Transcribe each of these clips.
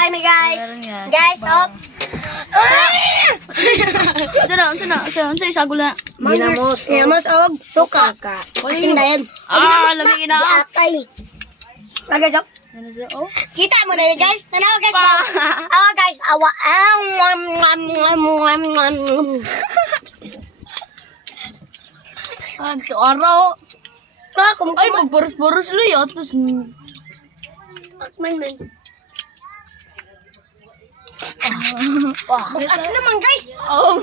kami guys. Meron yan. Guys, oh. Unsa isagol na? Ginamos og suka. Asin dayon. Lamig na. Atay. Guys, oh. Ano siya? Oh. Kita mo na guys. Tanaw guys ba? Awa guys, awa. Anto araw. Ay, Ay, magboros-boros luy. Tapos, man. Bukas naman guys. oh.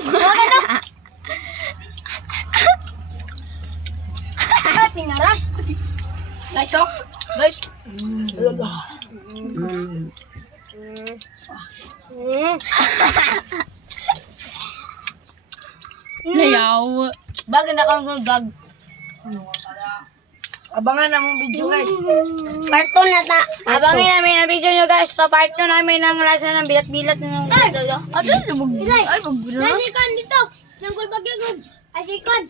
Ay, pinaras. Guys, oh. Guys. Nayaw. Bagay na kang sa vlog. Abangan na mong video guys. Part 2 na ta. Abangin namin ang video nyo guys. So part 2 namin ang lasa ng bilat-bilat na ng video. Ato sa ay magboros. Sikon dito. Sangkol bagay good. Ay sikon.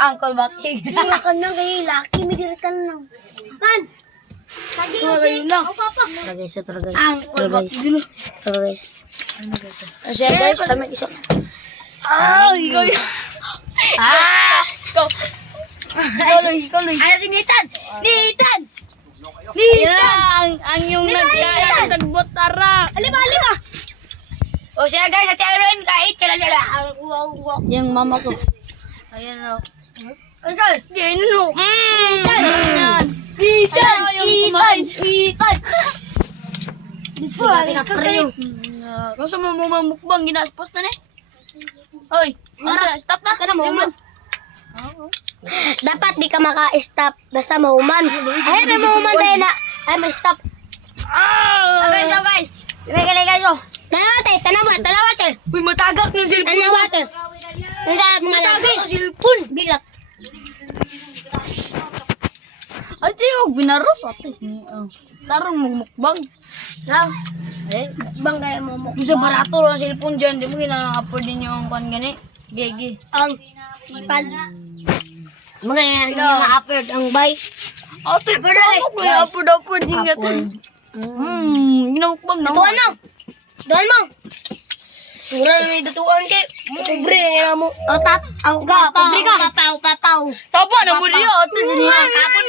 Uncle Bakig. Hindi ka na kayo. Laki. May diritan lang. Man. Kagi Kayo lang. O papa. Tagay sa tagay. Uncle Dilo. Tagay. Asya guys. Kami isa. Ikaw yun. Ikaw. Ikaw luy. Ano si Nathan? Nathan. Ang yung nagkaya tagbot tara. Alima. O siya guys. At Aaron. Kahit kailan nila. Yung mama ko. Ayan o. Asal. Yan o. Sarap yan. Ethan. Dito. Kasi mo mamukbang ginaspos na Hoy, stop na. Ka na mahuman. Dapat di ka maka-stop basta mahuman. Ay, na mahuman dahil na. Ay, ma-stop. Guys. Guys, oh. Tanawater. Uy, matagak ng cellphone. Tanawater. Ang galap mga lagi. Bilat. Ay, tiyo, binaros. Atis ni. Tarong mukbang. Now, Eh, bang kaya mo mo. sa barato ang cellphone dyan. Di mo ginaka-upload din yung kan gani. Gigi. Ang pad. Mga na-upload ang bay. Ate, upload din nga. Ginamukbang na. Tuan mo. Tuan mo. Sura na may dutuan kay. Pobre na mo. Otat. Ang ka. Pobre ka. Papaw. Taba na mo diya. Ate, siniya. Kapon.